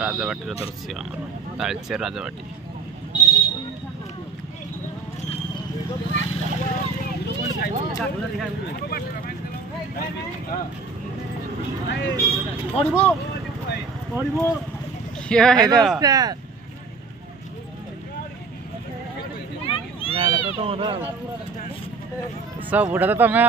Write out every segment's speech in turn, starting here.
राजवाटी दृश्य आम तालचेर राजवाटी सब बुढ़ा तो तुम्हें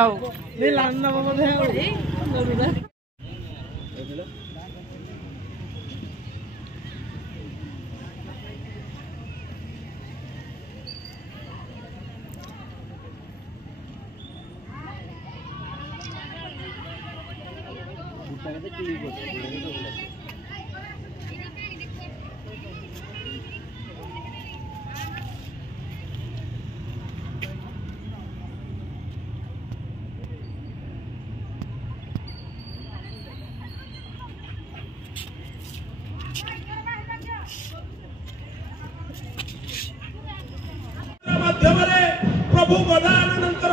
प्रभु गजाननंतर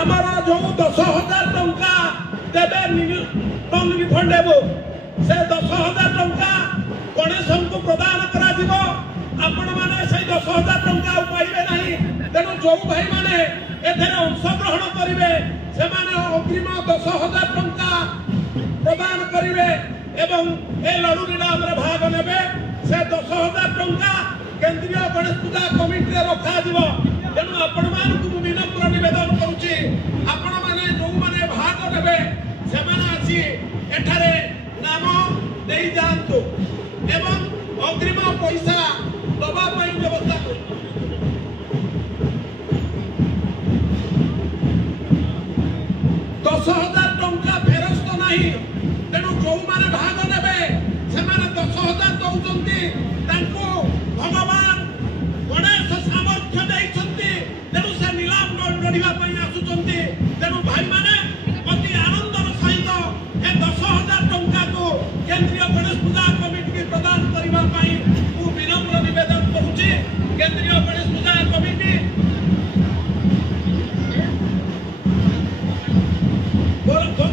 आमर जो 10,000 टंका देवे नन रिफंड से 10,000 टंका गणेश को प्रदान करा आपण माने से 10,000 टंका पाइबे नहीं। तेणु जो भाई माने एथे अंशग्रहण करिवे से माने अग्रिम 10,000 टंका प्रदान करिवे एवं ए लड़ू निलाम रे भाग नेबे। से 10,000 टंका केंद्रीय गणेश पूजा कमिटी रखा तेणु आपण मानक विनम्र निवेदन करुच्ची आपण माने जो माने भाग नेबे से आसी एठारे नाम दे जातु एवं अग्रिम पैसा दबा व्यवस्था कर 10,000 टंका फेरस्त नहीं। तेणु जो माने भाग नेबे से 10,000 दौरान भगवान गणेश सामर्थ्य देइछन्ति। तेणु से नीलाम लड़िया आसुचन्ति। तेणु भाई माने अति आनंदर सहित ए 10,000 टंका को केंद्रीय गणेश पूजा कमिटी प्रदान करने विनम्र निवेदन करुच्ची। केंद्रीय गणेश पूजा कमिटी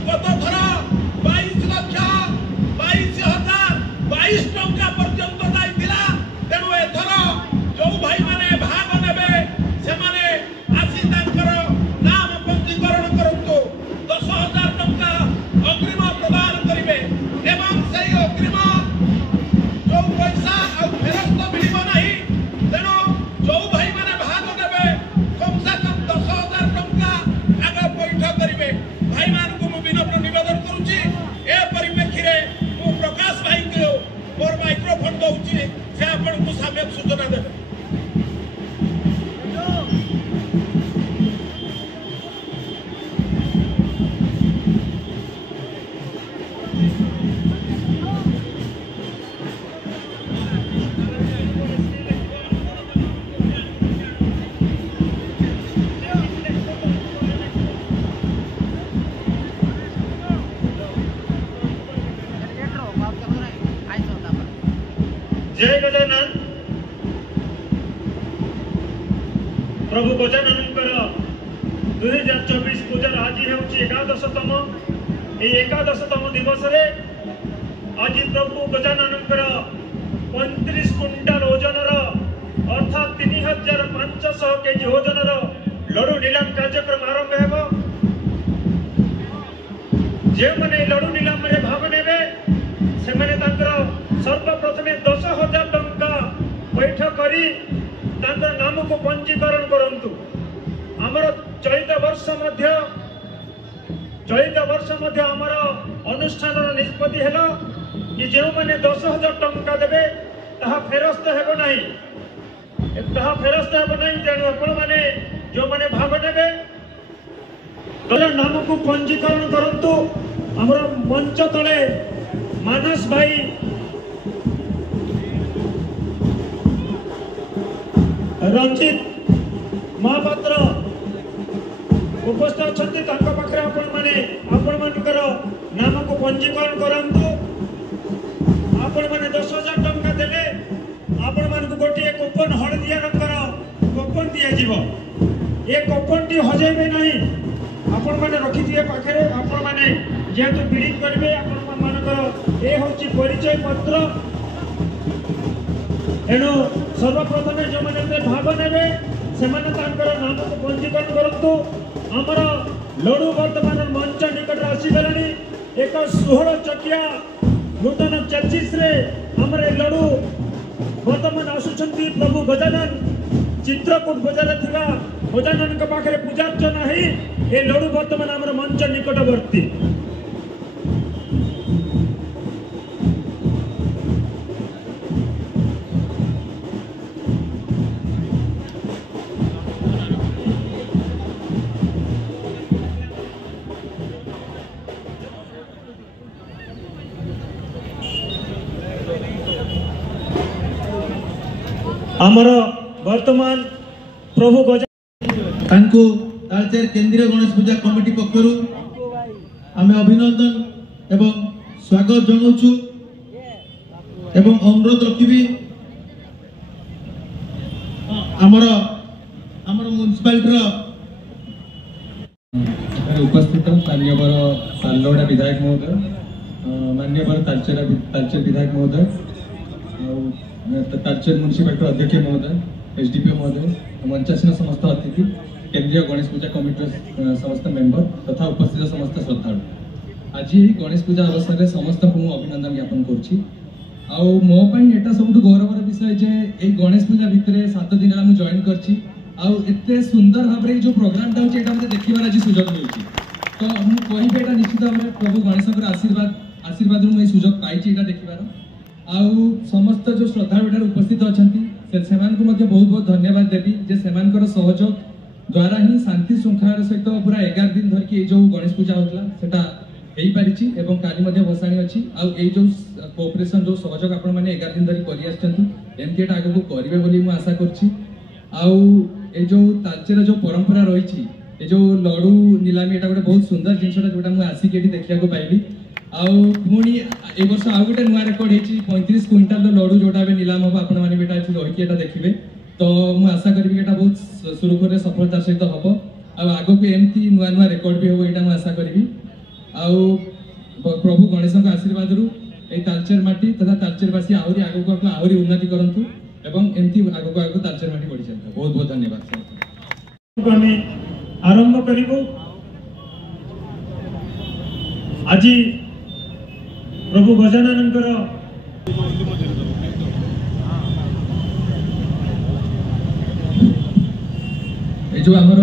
गत थर 22,22,022 टंका पर्यंत जाइथिला। तेणु एथर जो भाई माने भाग नेबे से माने आसी तांकर नाम पंजीकरण करंतु 10,000 टंका अग्रिम प्रदान करिवे एवं से अग्रिम जो पैसा आ फेरस्त मिलिब नहीं। तेणु जो भाई माने भाग नेबे कम से कम 10,000 टंका आगे पैठ करिवे। भाई मान को विनम्र निवेदन करुच्ची। ए परिप्रेक्षी रे मु प्रकाश भाई को मोर माइक्रोफोन दउची से आपन को सामने सूचना देबे। जय गजानन। प्रभु गजानन 2024 पूजार आज हूँ 11तम। ये 11तम दिवस रे आज प्रभु गजानन 35 क्विंटाल ओजनर अर्थात 3,500 केजी ओजनर लड़ू नीलाम कार्यक्रम आरंभ हो। जो मैंने लड़ू नीलाम रे भाग नेबे से मैंने सर्वप्रथमे 10,000 टंका पैठ करी नाम को पंजीकरण करंतु। आमर चलित वर्ष मध्य आमर अनुष्ठान निष्पत्ति हेला कि जो मैंने 10,000 टंका देवे ताहा फेरस्त हेबो नहीं। तेणु आपण माने जो मैंने भाग नेबे नाम को पंजीकरण करंतु। आमर मंच तले मानस भाई रंजित महापात्र उपस्थित अच्छा पाखे आपण मानकर नाम को पंजीकरण करंतु। आपण माने 10,000 टंका देले आपण मान को गोटे कूपन हलदिया रंगर कूपन दिया जीवो। ए कपनटी हजेबे नहीं आपण माने रखिथिए पाखरे आपण माने जेतु बिडिंग करबे आपण मानकर ए होची परिचय पत्र एनो सर्वप्रथम जो माने भाग नेबे से माने तांकर नाम को पंजीकरण करंतु हमर लडू वर्तमान मंच निकट आसी गलानी एक 16 चकिया नूतन 46 रे हमर लडू वर्तमान आसुचंती प्रभु गजानन चित्रकूट बजार थिबा गजानन के पाखरे पूजार्चना है ए लडू वर्तमान हमर मंच निकटवर्ती हमर वर्तमान प्रभु तालचेर केंद्रीय गणेश पूजा कमिटी पक्षरु आमे अभिनंदन एवं स्वागत जनाउछु एवं अनुरोध रखिबी हमर म्युनिसिपालिटी उपस्थित मान्यवर सालोड़ा विधायक महोदय मान्यवर तालचेर विधायक महोदय तालचेर म्युनिसिपालिटी अध्यक्ष महोदय एसडीपीओ महोदय मंचासीन समस्त अतिथि केंद्रीय गणेश पूजा कमिटी समस्त मेंबर तथा उपस्थित समस्त श्रद्धालु आज गणेश पूजा अवसर में समस्त को अभिनंदन ज्ञापन करुच्ची मो एटा सब गौरवर विषय जे ए गणेश पूजा भितर 7 दिन मुझे जॉइन करछि एते सुंदर भाव जो प्रोग्राम होता है मत देखिबार आज सुजोग मिलुछि तो मु कहिबे एटा निश्चित भाव प्रभु गणेश आशीर्वाद मुझे सुजोग पाइछि एटा देखिबार समस्त जो श्रद्धालु उपस्थित अच्छा से बहुत बहुत धन्यवाद देवी जे सेमानकर सहयोग द्वारा ही शांति श्रृंखलार सहित पूरा 11 दिन धरिकी जो गणेश पूजा होता सेटा हो पारिछि एवं काली मध्य भसाणी अच्छी जो कोऑपरेशन जो सहयोग आपण माने 11 दिन धरि करि आछंती एमती एटा आगु करिवे बोली मु आशा करछि जो तालचेर जो परंपरा रही ए जो लडू नीलामी एटा गोटे बहुत सुंदर जिनसटा जोटा मु आसिक एठी देखिया को पाइली पुणी ए वर्ष आउ गोटे नुआ रेकर्ड होती 35 क्विंटाल लडू जोटा नीलाम हम आपण मैंने बेटा रही देखिए तो मुझे आशा करी बहुत सुरुखुर सफलता सहित हम आग को एमती नुआ नुआ रेकर्ड भी हम यहाँ आशा करी प्रभु गणेश आशीर्वाद तालचेर माटी तथा तालचेरवासी आहरी आगक आहरी उन्नति करंतु एवं एमती आगक आगक तालचेर माटी बढ़ी चलता बहुत बहुत धन्यवाद आरंभ करिबो आज प्रभु गजाननकर जो आमर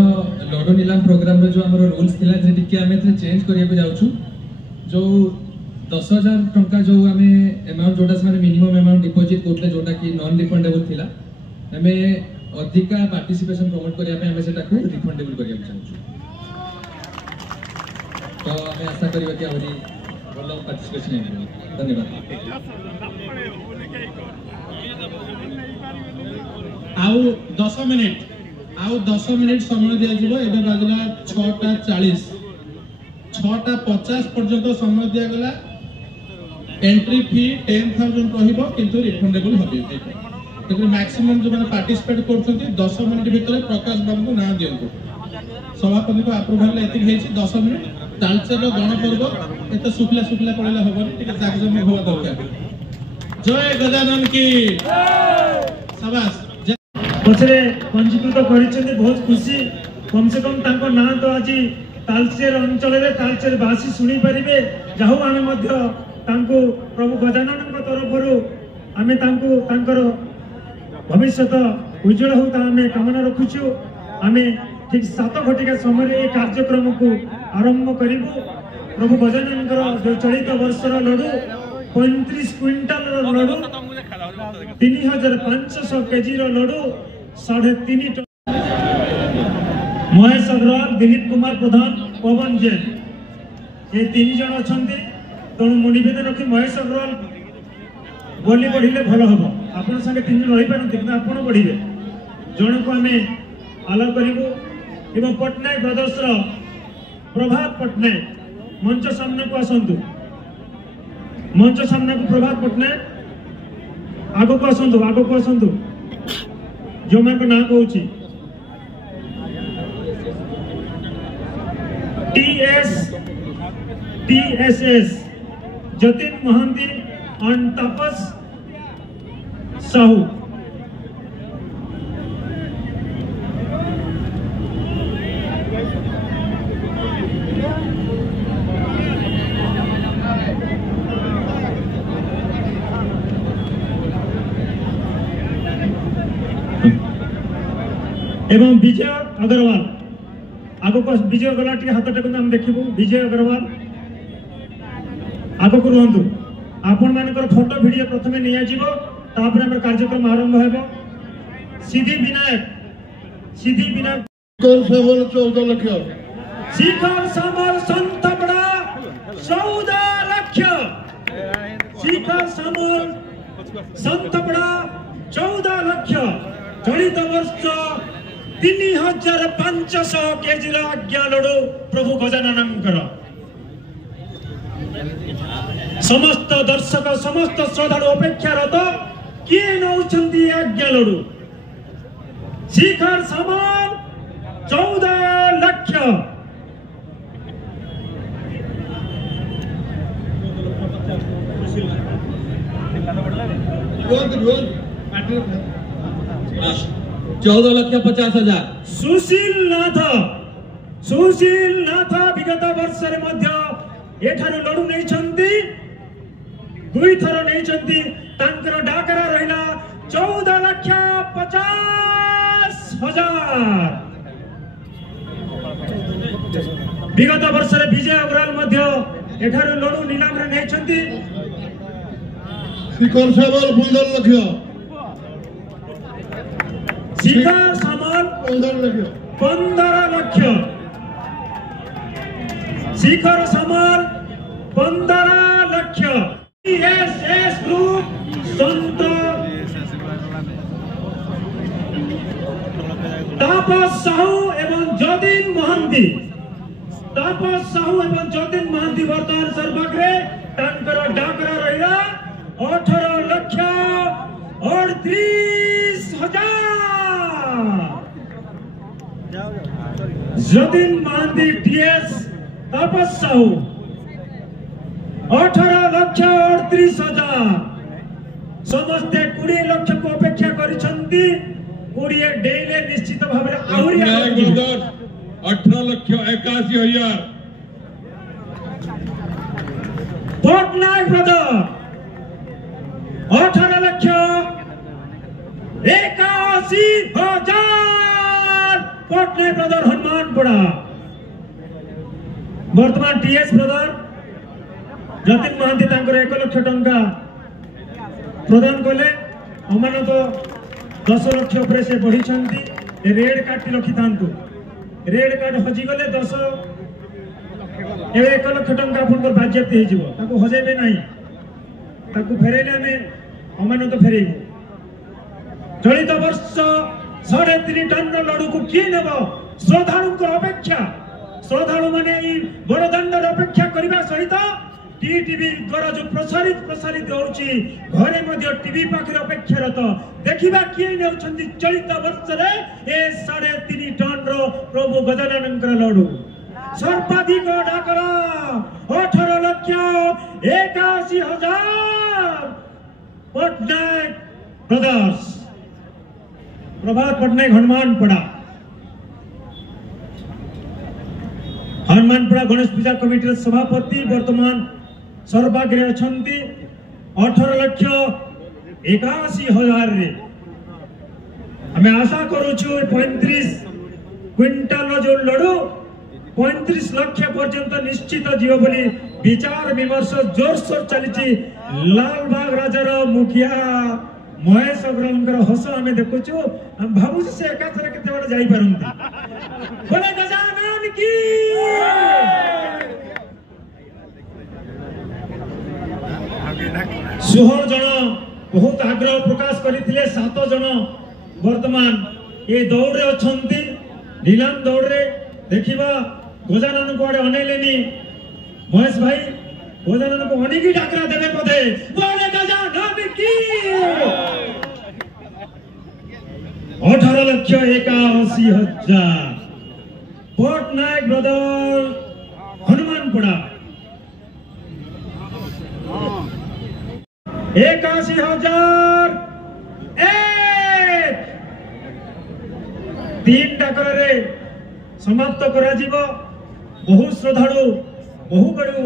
लडू नीलाम प्रोग्राम जो आमर रूल्स थिला जे टिके आमे चेंज करिया जाउछु जो 10,000 टंका जो आमे अमाउंट जोटा से मिनिमम अमाउंट डिपॉजिट करले जोटा कि नॉन रिफंडेबल थिला आमे अधिका पार्टिसिपेशन प्रमोट करिया पे आमे सेटा को रिफंडेबल करिया चाहछु तो आमे आशा करियो कि आवरी बोलो पार्टिसिपेशन है धन्यवाद आउ 10 मिनिट समय दिया जिवो एबे बाजला 6:40 6:50 पर्यंत समय दिया गला एंट्री फी 10,000 रहिबो किंतु रिफंडेबल होबे तो मैक्सिमम जो माने पार्टिसिपेट करछथि 10 मिनिट भीतर प्रकाश बाबू को ना दियंतु सभापति को अप्रूवल एतिक हेछि 10 मिनिट तालचेर गण पर्व एत सुखला सुखला पड़ेला होबनी टिके जागजम होवा दरकार जय गजानन की शाबाश पछरे पंजीकृत करिसेंती बहुत खुशी कम से कम तांको ना तो आज तालचेर अंचल रे तालचेर बासी सुनी परिबे जाहु आमे मध्य तांको प्रभु गजानन को तरफरु आमे तांको तांकर भविष्यत उज्जवल हो आमे कामना रखुछु आमे ठीक 7 घटिका समय ए कार्यक्रम को आरंभ करिबु प्रभु गजानन जो चलित वर्षर लडू 35 क्विंटाल लडू 3,500 केजी लडू 3.5 टन महेश अग्रवाल दिलीप कुमार प्रधान पवन जैन ये 3 जन अच्छा तेणु मु नवेदन रखी महेश अग्रवाल बोली बढ़िले भल हम आप संगे 3 जन रही पारती कि आप बढ़े जन को आम आलाउ करूँ एवं पट्टनायक ब्रदर्स प्रभात पट्टनायक मंच सामने को आसतु मंच सामने को प्रभात पट्टनायक आग को आसतु जो मैं ना कहूँ TSS Jatin Mohanty and Tapas Sahu. एवं विजय अग्रवाल आगो को विजय अग्रवाल टी हाथ टेक हम देखिबू विजय अग्रवाल आगो को रहंतु आपण मानकर फोटो वीडियो प्रथमे निया जीवो तापर हमर कार्यक्रम आरंभ हेबो सिद्धि विनायक कौन से बोल 14 लाख शिखर समर संतबड़ा 14 लाख शिखर समर संतबड़ा 14 लाख चलित वर्ष 3500 केजी आज्ञा लड़ू प्रभु गजानन समस्त दर्शक समस्त श्रद्धालु अपेक्षारत किए नौछंती आज्ञा लड़ू शिखर समान 14 लाख रोज 14,50,000 सुशील नाथ विगत वर्ष एठार लड़ू नहीं दुई थर नहीं डाकरा रहा 14,50,000 विगत वर्ष विजय अग्रवाल एठार लड़ू नीलाम नहीं शिखर सेवल 15 लाख शिखर समर 15 लाख शिखर समर 15 लाख TSS ग्रुप संत तापस साहू एवं जतिन महांती वर्तमान सर्वग्रे डाकरा रहा 18,38,000 जतिन महांती TS तापस साहू 18,38,000 समस्ते 20 लाख को अपेक्षा करिसंती 20 डेले निश्चित भाव में आहुरी 18,81,000 पटनायक ब्रदर 18,81,000 पटनायक ब्रदर हनुमान पड़ा वर्तमान TS ब्रदर जतिन महांती 1 लाख टंका प्रदान कले अमान तो 10 लाख से बढ़ी रेड कार्ड रखी था रेड कार्ड हजिगले 10 1 लाख टंका आप बाज्याप्त हो हजेबे ना फेरैले आम अमान तो फेरबू चलित वर्ष 3.5 टन लड़ू को किए नेब श्रद्धालु अपेक्षा श्रद्धालु माने बड़दाण्डर अपेक्षा करने सहित टीवी द्वारा जो प्रसारित होची घरे मध्य टीवी पाखरे अपेक्षारत देखिबा किए नेउछंती चलित वर्ष रे ए 3.5 टन रो प्रभु गजानन लड़ू सर्वाधिक डाकरा 18,81,000 पटनायक ब्रदर्स प्रभात पटनायक हनुमानपड़ा गणेश पूजा कमिटी सभापति वर्तमान सर्वाग्रे अछंती 18,81,000 रे हमें आशा करूछु 35 क्विंटल जो लड़ू 35 लाख पर्यंत निश्चित जीव बोली विचार विमर्श जोरसोर चली लालबाग राजार मुखिया महेश अग्रवाल हस आम देखुचु भावु से एकाथर केते बड़ जाई परंती बोले गजानन की 16 जन बहुत आग्रह प्रकाश करथिले 7 जन वर्तमान ये दौड़ अछंती नीलाम दौड़ रे देखिबा गजानन को आड़े अनेलेनी महेश भाई गजानन को अनेकी डाकरा देवे पदे बोले गजानन की 18,81,000 पटनायक ब्रदर हनुमानपड़ा 81,000 तीन डाकरे समाप्त करा जीवो। बहु श्रद्धालु बहु बड़ू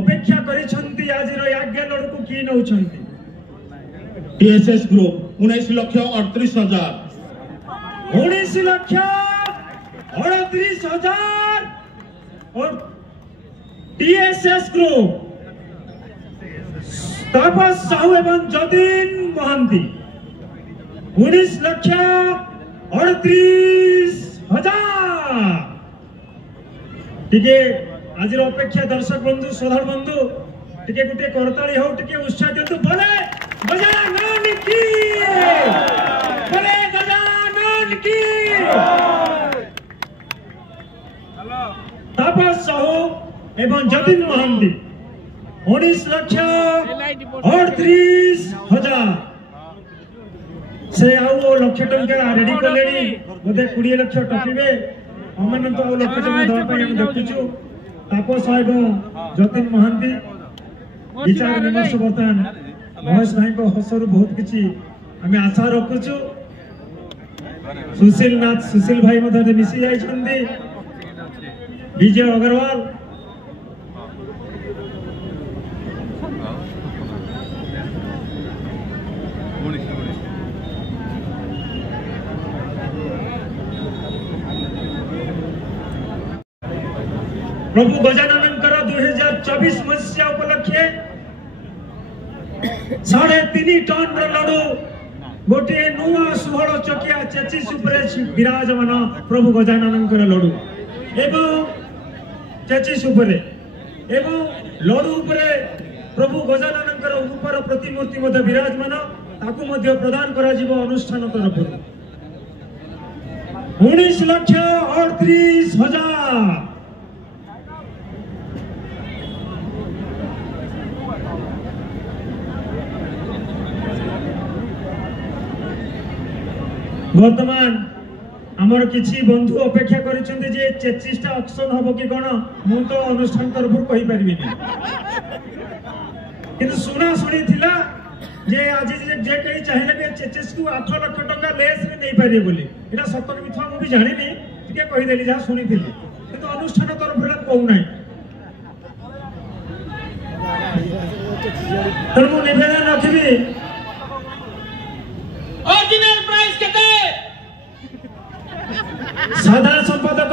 अपेक्षा करिसंती आजिर याज्ञ लड़कू की नौछंती। टीएसएस ग्रुप 19,38,000 19,38,000 और टीएसएस ग्रुप तापस साहू एवं जतीन महांती 19,38,000। टिके आज अपेक्षा दर्शक बंधु श्रद्धा बंधु टिके गोटे करताली हो टिके उत्साह दिंतु बोले गजानन की बोले गजानन की। तापस साहू एवं जतीन महांती 19,38,000 से आउ लक्ष टंका रेडी कले बोधे 20 लाख टपिबे अमन तो लक्ष टंका दवा हम देखुछु। तापस साहब जतीन महांती विचार विमर्श बर्तमान महेश भाई को हसर बहुत किछि आम आशा रखुछु। सुशील नाथ सुशील भाई मध्य मिसी जाई विजय अग्रवाल प्रभु गजानन 2024 मसीहा उपलक्षे 3.5 टन लडू गोटे नुआ 16 चकिया चेचिस उपरे विराजमान प्रभु गजानन लडू एवं चेचिस उपरे एवं लडू उपरे प्रभु गजानन ऊपर प्रतिमूर्ति मध्य विराजमान ताकू मध्य प्रदान करा जीवो अनुष्ठान तरफ 19,38,000 वर्तमान आमर किछि बंधु अपेक्षा करिसंते जे 33 टा ऑक्शन हबो कि कोन मु तो अनुष्ठान तरफ कहि परबी नै किंतु सुना सुनी थिला जे आज जे कहि चाहिले के 33 को 8 लाख टका लेस रे नै पारे बोली एटा सत्य मिथ्या मु भी जानि नै तिके कहि देली जा सुनी थिली किंतु अनुष्ठान तरफ रे कहू नै तर मु निवेदन रखिबी ओरिजिनल प्राइस केते साधारण संपादक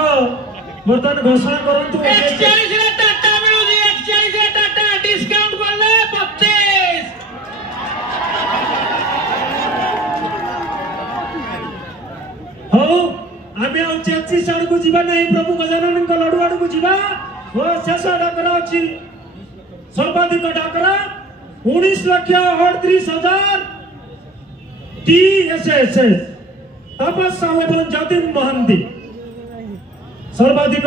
बर्तमान घोषणा करंतु 41 रे टाटा मिलुजी 41 रे टाटा डिस्काउंट करले 25 हो आमे आ 33 आड़ को जीवा नहीं प्रभु गजानन को लडू आड़ को जीवा वो शेष डाकरा अछि सर्वाधिक डाकरा 19,38,000 टीएसएस तापस साहू एवं जतीन महांती सर्वाधिक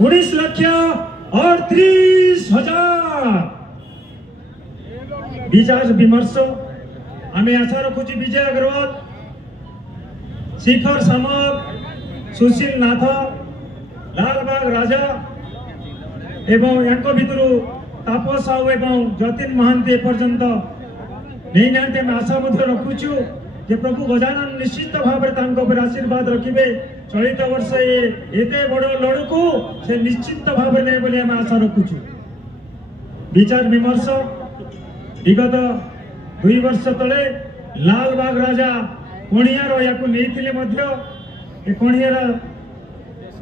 19,38,000 विचार विमर्श आमे आशा रखुची विजय अग्रवाल शिखर सामल सुशील नाथ लालबाग राजा एवं यांको भितरु तापस साहू एवं जतीन महांती पर्यंत नहीं नाते आशा मध्य रखुचु जे प्रभु गजानन निश्चित भाव में आशीर्वाद रखिबे। चलित वर्ष एते बड़ लड़ू को से निश्चित भाव में बोली आम आशा रखुचु। विचार विमर्श विगत 2 वर्ष तले लालबाग राजा कणियार या कणियार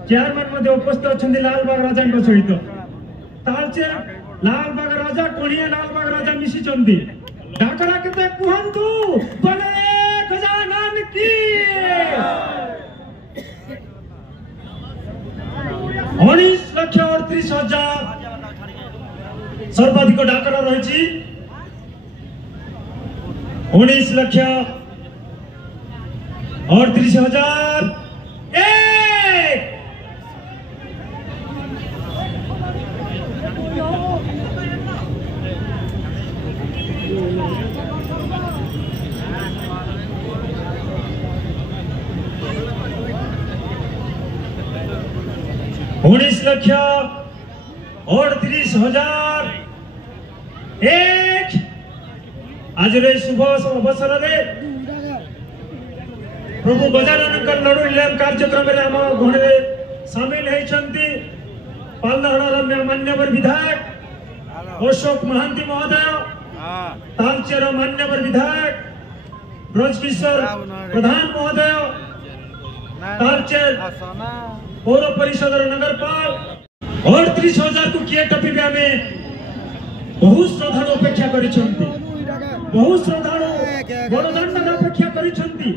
चेयरमैन उपस्थित अच्छा लालबाग राजा सहित तालचेर लालबाग राजा कणिया लालबाग राजा मिशी डाकरा केते कुहंतु बोले गजानन की 19,38,000 सर्वाधिक डाकरा रही 19,38,000 19,38,000 38,001 आज शुभ अवसर प्रभु गजानन लड़ू निलाम कार्यक्रम घरे सामिल होती पालनाहड़ मान्यवर विधायक अशोक महांती महोदय तालचेर मान्यवर विधायक ब्रजकिशोर प्रधान महोदय तालचेर पौर परिषद नगरपाल 38,000 को किए टपिबे आमे बहुत श्रद्धालु अपेक्षा करिसंती बहुत श्रद्धालु बड़दाण्ड अपेक्षा करिसंती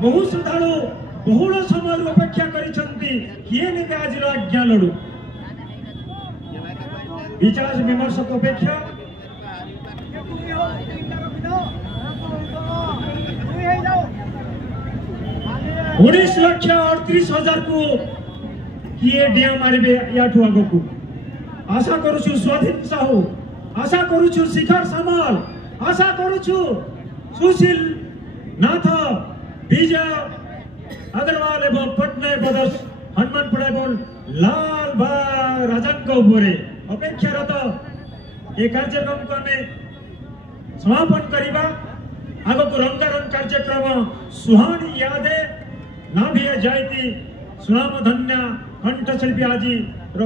बहुत श्रद्धालु बहुल समय अपेक्षा करिसंती किए नेबे आज आज्ञा लड़ू विचार विमर्श अपेक्षा 19,38,000 को किए डिया मारे याठू आग को आशा करुछु स्वाधीन साहू आशा करुछु शिखर सामल आशा करुछु सुशील नाथ विजय अग्रवाल एवं पटनायक ब्रदर्स हनुमान पड़ा एवं लाल भाई राजन अपेक्षारत ये कार्यक्रम को आम समापन करवा आग को रंगारंग कार्यक्रम सुहानी यादे ना भी जाती सुनाम धन्य कंठशिल्पी आज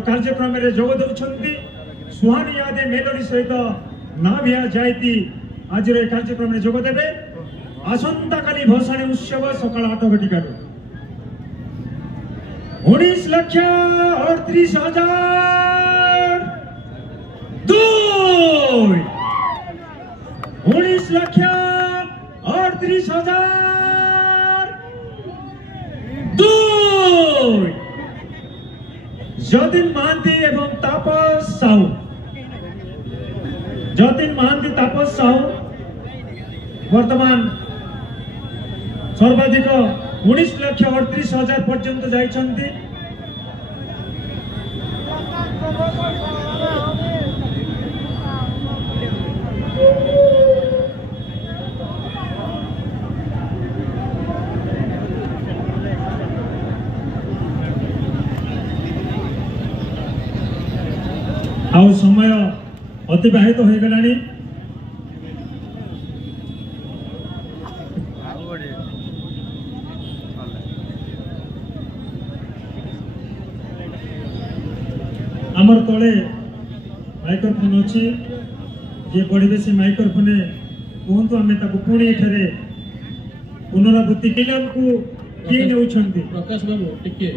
कार्यक्रम में जोग दौरान सुहानी यादे मेलोडी सहित ना भी जाती आज कार्यक्रम में जोगदेवे आसंता काली भसाणी उत्सव सकाल 8 घटिकार 19,38,000 2 19,38,000 2 जतिन महांती एवं तापस साहू जतिन महांती तापस साहू वर्तमान सर्वाधिक 19,38,000 पर्यंत जाइछन्ति आउ समय अतिबाहित हो गलानी आमर तले माइक्रोफोन अच्छी जे पढ़े से माइक्रोफोन कहतु आम पुणी एठारे पुनरावृत्ति निलाम को किए नेउछन्ति प्रकाश बाबू टिके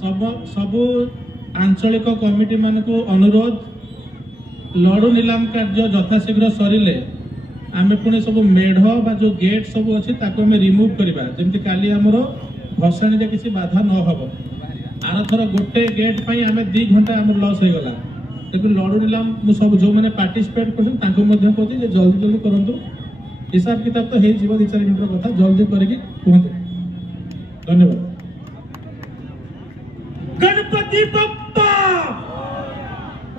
सबु आंचलिक कमिटी मान को अनुरोध लड़ू निलाम कार्य यथाशीघ्र सरिले आम पुणी सब मेढ़ बा जो गेट सब अच्छी आम रिमूव करवा जमी काली आमर भसाणी रे किसी बाधा न हो आर थर गोटे गेट पाई आम 2 घंटा आम लॉस हो गला तेज लड़ू निलाम सब जो मैंने पार्टिसिपेट कर जल्दी जल्दी करूँ हिसाब किताब तो हो 2-4 मिनट कथा जल्दी करके कहतु धन्यवाद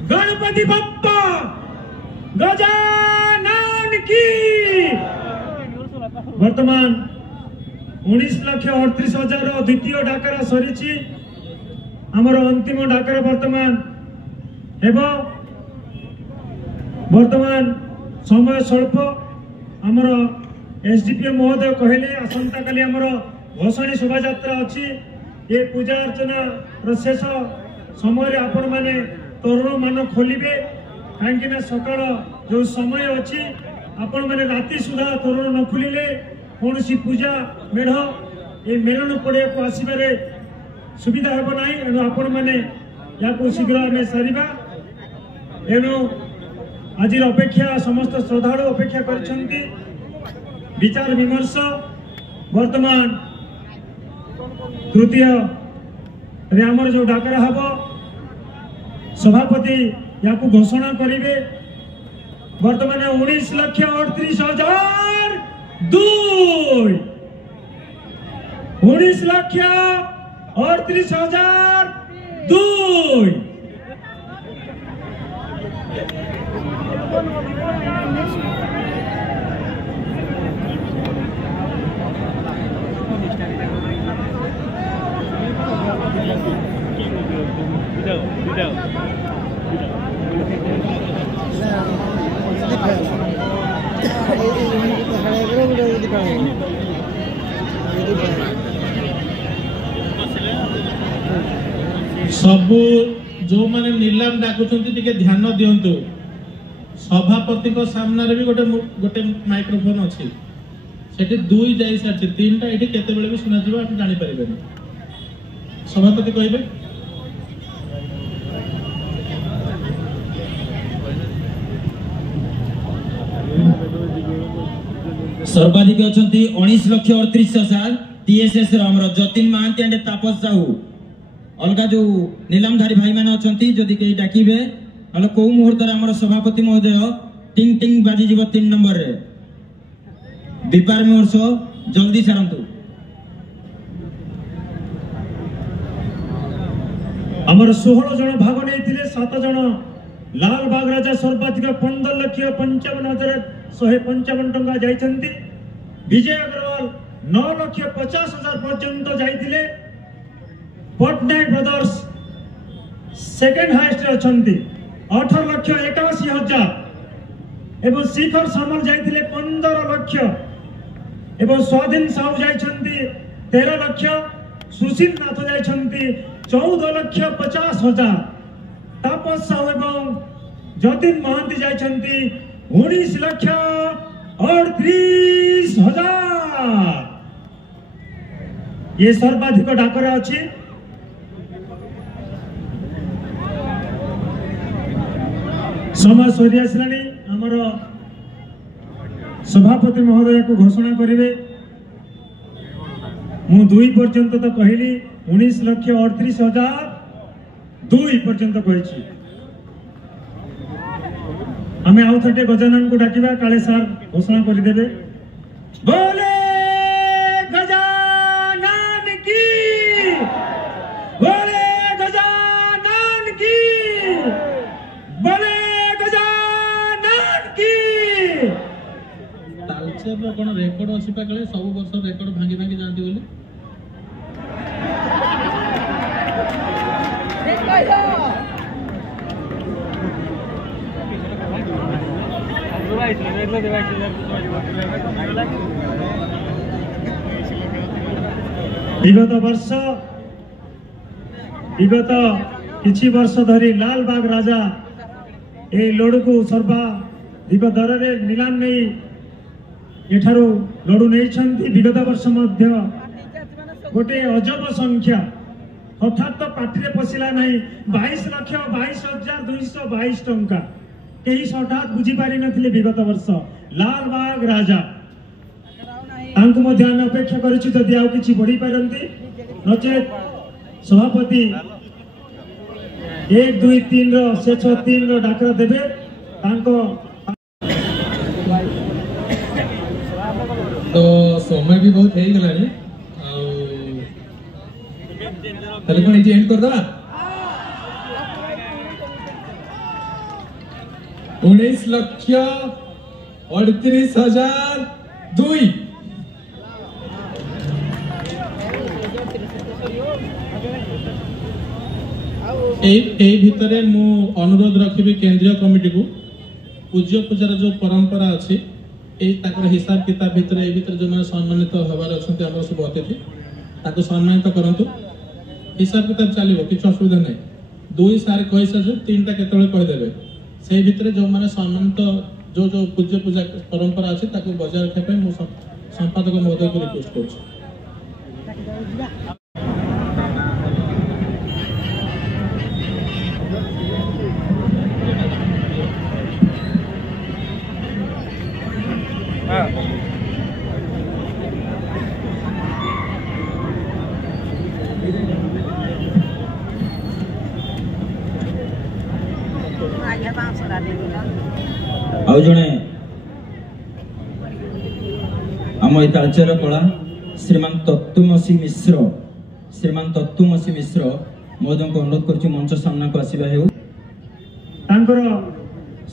गणपति बप्पा गजानन की वर्तमान 19,38,000 द्वितीय डाकरा सरी आमर अंतिम डाकरा वर्तमान वर्तमान समय स्वल्प आमर एसडीपीएम महोदय कहले आसंता काली आमर भसाणी शोभा यात्रा अच्छी ये पूजा अर्चना शेष समय आपण माने तोरण मान खोलिबे कहीं सकाळ जो समय अच्छी आपण माने राति सुधा तोरण न खोलिले कौन सी पूजा मेढ़ ये मेलन पड़िया को आसबारे सुविधा हेब ना एणु आपण माने या शीघ्र आम सारिबा एणु आज अपेक्षा समस्त श्रद्धालु अपेक्षा करछन्ति विचार विमर्श वर्तमान तृतीय आमर जो डाकरा हम सभापति या घोषणा करेंगे वर्तमान 19,38,000 2 19,38,000 2 video सबू जो माने नीलाम डाकुचंती टिके ध्यान दियंतु सभापति को सामने भी गोटे गोटे माइक्रोफोन अच्छी सेठी दुई जाई सारछि तीनटा एठी केते बेले भी सुना जिवो आप जानि परिबेनी सभापति कहबे सर्वाधिक अछंती 19,38,000 टीएसएस रो हमर जतिन महांती एंड तापस साहू अलगा जो नीलामधारी भाई माने अछंती जदि के डाकिबे हलो को मुहूर्त रे हमर सभापति महोदय टिंग टिंग बाजी जीव 3 नंबर रे विपार मोर्सो जल्दी सारंतु हमर 16 जन भाग नेथिले 7 जन लाल बाग राजा सर्वाधिक 15,55,155 टंका जाइछंती विजय अग्रवाल 9,50,000 पर्यंत जाइथिले पटनायक ब्रदर्स सेकेंड हाईएस्ट अछंती 18,81,000 एवं शिखर सामल जाइथिले 15 लाख एवं स्वाधीन साहू जाइछंती 13 लाख सुशील नाथ जाइछंती 14,50,000 तापस साहू एवं जतिन महांती जाइछंती 19,38,000 ये सर्वाधिक डाकरा अछि समय सरी आसलानी आमर सभापति महोदय को घोषणा करेंगे मु 2 पर्यंत तो कहली 19,38,000 2 पर्यंत कही आम आउ थे गजानन को डाकिबा काले सार घोषणा करदेवे बोले गजानन की बोले गजानन की बोले तालचेर रो कोन रेकॉर्ड अछि पाकले सब वर्ष रेकॉर्ड भांगी भांगी जानती बोली विगत किछि वर्ष धरी लाल बाग राजा ए लड़ू को सर्वाधिक दर रे नीलाम नहीं एठारो लड़ू नहीं विगत वर्ष मध्य गोटे अजब संख्या हठात तो पार्टी रे पशिला नहीं 22,22,222 टंका कहीं हठात बुझी पारि नथिले विगत वर्ष लाल बाग राजा तांको मध्य आमे अपेक्षा करिछु जदि आउ किछि बढ़ी पारंती नचेत सभापति 1 2 3 रो शेष 3 रो डाकरा देबे तांको तो समय भी बहुत है गलानी तले कोन इति एंड कर दला 19,38,002 भितर मु अनुरोध रखी केंद्रीय कमिटी को पूज्य पूजार जो परंपरा अच्छी हिसाब किताब भितर जो मैंने सम्मानित हबार अच्छा सब अतिथि ताको सम्मानित करंतु हिसाब किताब चलो कि असुविधा नहीं 2 सार कही सारे 3टा केतले कहीदेवे से भितर जो मैंने सम्मानित जो जो पूज्य पूजा परंपरा अच्छी बजाय रखापी मुझे संपादक महोदय को रिक्वेस्ट कर आउ जने आम तालचेर कला श्रीमान तत्तुमसी मिश्र महोदय को अनुरोध कर मंच सामना को आसवा हो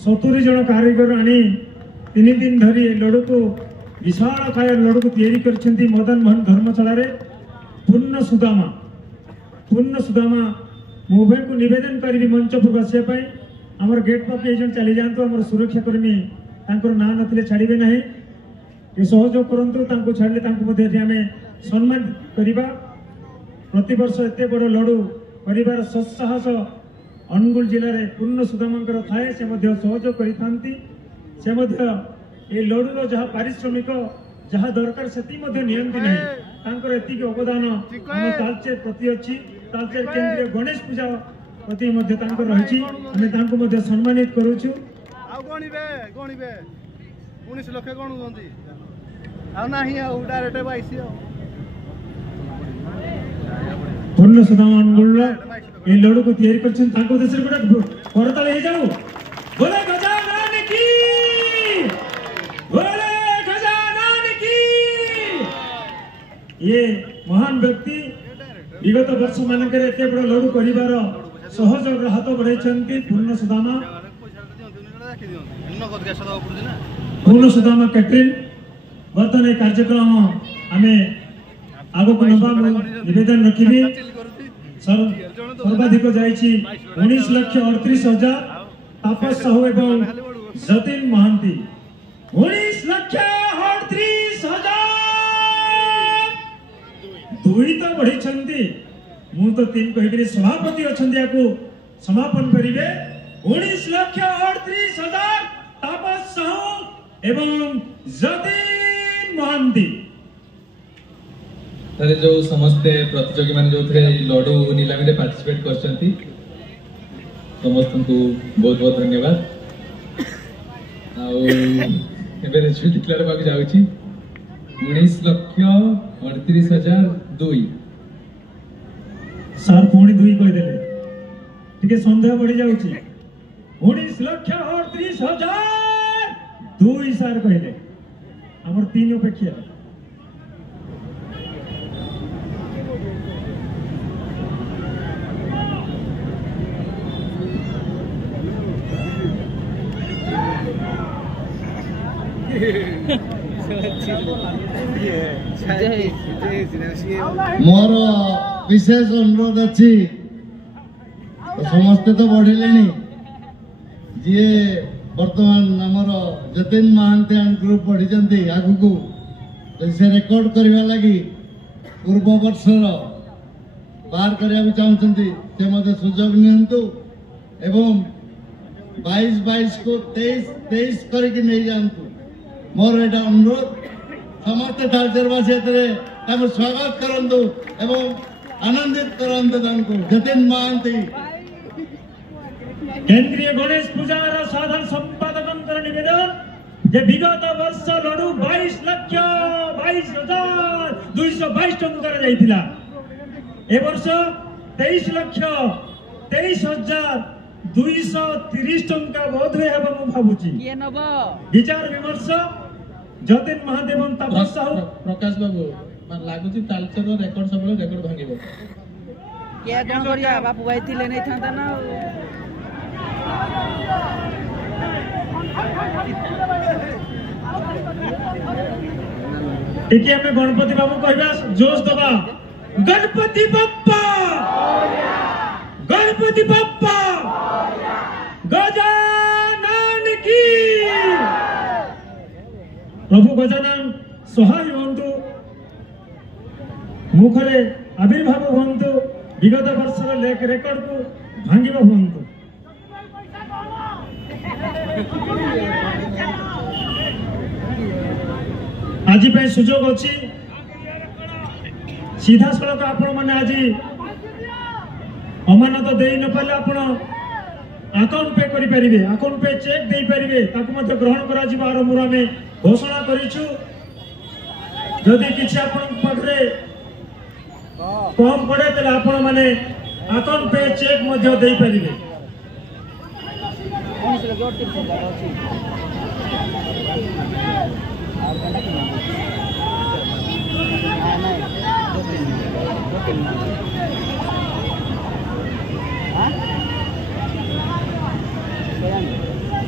70 जन कारीगर आनी 3 दिन धरी लड़ू को विशाल काय लड़ू को तैयारी करछंती मदन मोहन धर्मशाला रे पूर्ण सुदामा मोबाइल को निवेदन करी मंच पर बसिया पाई हमर गेट पर एजन चली जानतो हमर सुरक्षा कर्मी तांकर ना नथिले छाड़ीबे नाही ए सहयोग करंतु तांको छाड़ले तांको मध्ये हमें सम्मान करिबा प्रति वर्ष एते बड़ लड़ू परिवार सत्साहस अनुगुल जिले में पूर्ण सुदामांकर थाए से सहयोग करिथांती से ए लड़ूर जहाँ पारिश्रमिक जहाँ दरकार से नियंती नहीं तांकर एतिक अवदान आम तालचेर प्रति अच्छी तालचेर केंद्रीय गणेश पूजा प्रति रही आम सम्मानित करुचु गणिबे 19 लक्ष गणुंती डायरेक्ट 22 पूर्ण सुदामा अनुगुल ये लड़ू को तैयारी कर उद्देश्य गोटे करताल हो जाऊ बोले गजानन की बोले गजानन की। ये महान व्यक्ति विगत वर्ष मानक एते बड़ लड़ू कर सहयोग हाथ बढ़ाई पूर्ण सुदामा कैटरिंग बर्तमान ये कार्यक्रम आम आग को नवा निवेदन रखी सर्वाधिक जाइछि 19,38,000 तापस साहू एवं जतिन महांती 19,38,000 दुई तो बढ़ी मु तो 3 कहिकरी सभापति अछंदिया को समापन करिवे 19,38,000 तापस साहू एवं जतिन महांती तारे जो समस्त प्रतियोगी मान जो थे लड्डू नीलामी रे पार्टिसिपेट करछंती समस्त को बहुत बहुत धन्यवाद। एबे रिजल्ट डिक्लेयर बाक जाउची 19,38,002 सर पुणी 2 कहि देले टिके संदेह बढ़ी जाउची 19,38,002 सर कहिले हमर 3 अपेक्षा मोर विशेष अनुरोध अच्छी समस्ते तो बढ़िले जी बर्तमान आमर जतिन महांती एंड ग्रुप बढ़ी आगु को से रेकर्ड करने लगी पूर्व वर्षर बाहर करने चाहते से सुजोग नियंतु एवं 22 को 23 करके नहीं जानतु मोर एटा अनुरोध समस्त तालचेरवासी स्वागत करंतु एवं आनंदित करंतु जतिन महांती केंद्रीय गणेश पूजार साधारण संपादक निवेदन जे विगत वर्ष लड़ू 22,22,222 टंकार जाइथिला ए वर्ष 23,23,230 टंका बोध हुए हेबा मु भाबुची विचार विमर्श जतिन महादेव तापस साहू प्रकाश बाबू मन लागुची तालचेर रेकॉर्ड सब रेकॉर्ड भांगिबो के जण करिया बापू भाई थिले नै थांता ना टिके हमें गणपति बाबू कहबा जोश दबा गणपति बप्पा गणपति बप्पा गजानन की प्रभु गजानन सहाय हुंतु मुखरे आविर्भाव हुंतु विगत वर्षर रेकर्ड को भांगिबा हुंतु आज सुजोग अच्छी सीधा सड़क आपण मैंने आज अमानत दे न पारे आपण अकाउंट पे करि परिबे अकाउंट पे चेक दे परिबे ताकु मते ग्रहण करा जिबा आरंभ में घोषणा करिछु जदि किछि आपण पाखरे कम पड़े तले आपण माने अकाउंट पे चेक मध्य दे परिबे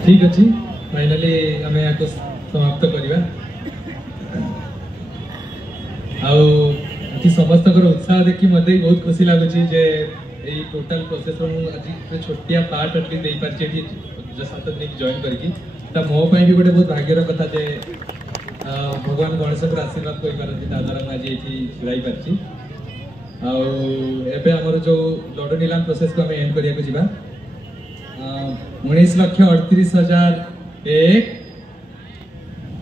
ठीक अच्छी फाइनाली आम या समाप्त करवा समस्त उत्साह देखी मत बहुत खुशी लगुच टोटाल प्रोसेस आज छोटिया पार्ट एटलिस्ट दे पार्टी 7 दिन जॉइन करके मो भी गोटे बहुत भाग्यर कथा जे भगवान गणेश आशीर्वाद कही पारती द्वारा आज ये छुड़ाई पार्टी आमर जो लड्डू नीलाम प्रोसेस को एंड करिया को जिबा 19,38,001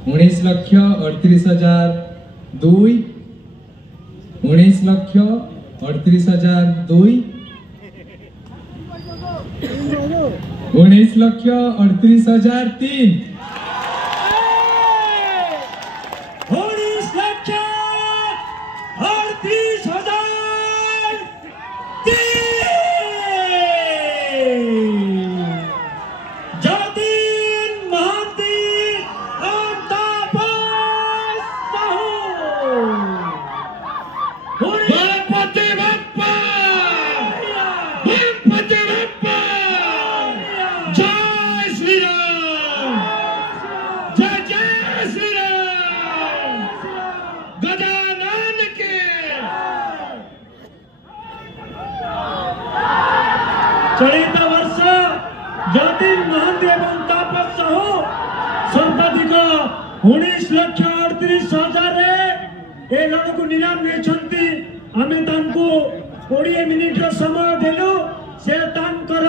19,38,002 19,38,002 19,38,003 चलित वर्ष जतिन महांती एवं तापस साहू सर्वाधिक 19,38,000 ए लड़ू को नीलाम नहीं आमे तांको 20 मिनिट समय देलु से तांकर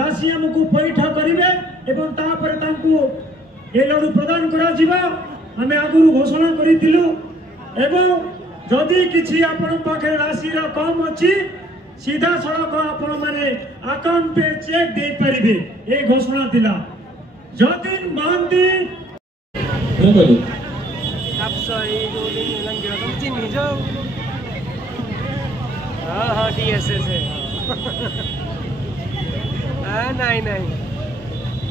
राशि हमको पैठ करिवे एवं तापर तांको ए लड़ू प्रदान करा जिवो आमे आगु घोषणा करितिलु एवं जदि किछि आपन पाखे राशि रा कम अछि सीधा सड़क आपण माने अकाउंट पे चेक दे परिबे ए घोषणा दिला जतिन महांती आप सही जो दिन लंग गया तुम चिन्ह जाओ हां टीएसएस है हां नहीं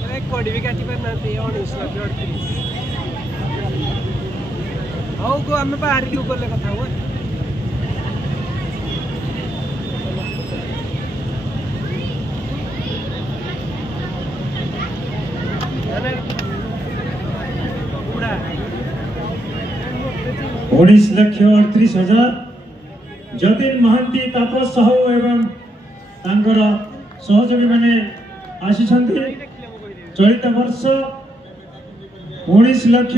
अरे कोडी भी काटी पर नाते 19,38 हाउ को हम बाहर के ऊपर ले कथा हुआ उन्नीस लक्ष 38,000 जतिन महांती तापस साहू एवं तांकर सहयोगी माने आसीछंती चलित वर्ष 19 लक्ष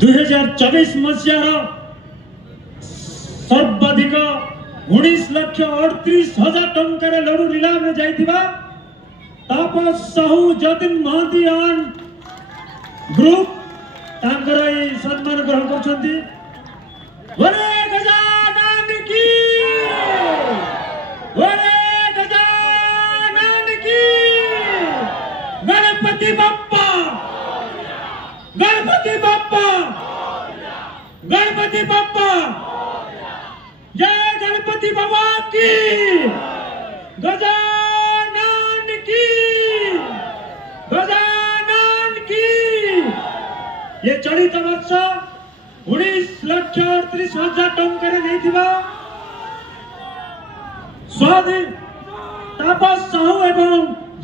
2024 मसीहार सर्वाधिक 19,38,000 टंकार लड़ू नीलाम में जाइथिबा तापस साहू जतिन महांती एंड ग्रुप तांकर ए सम्मान ग्रहण करछंती बोले गजानन की बोले गजानन की गणपति बप्पा गणपति बप्पा गणपति बप्पा जय गणपति बाबा की गजानन की ये चलित वर्ष 19,38,000 टंकार स्वाधीन तापस साहू एवं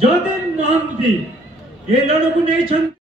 जतिन महांती ए लड़ू को नहीं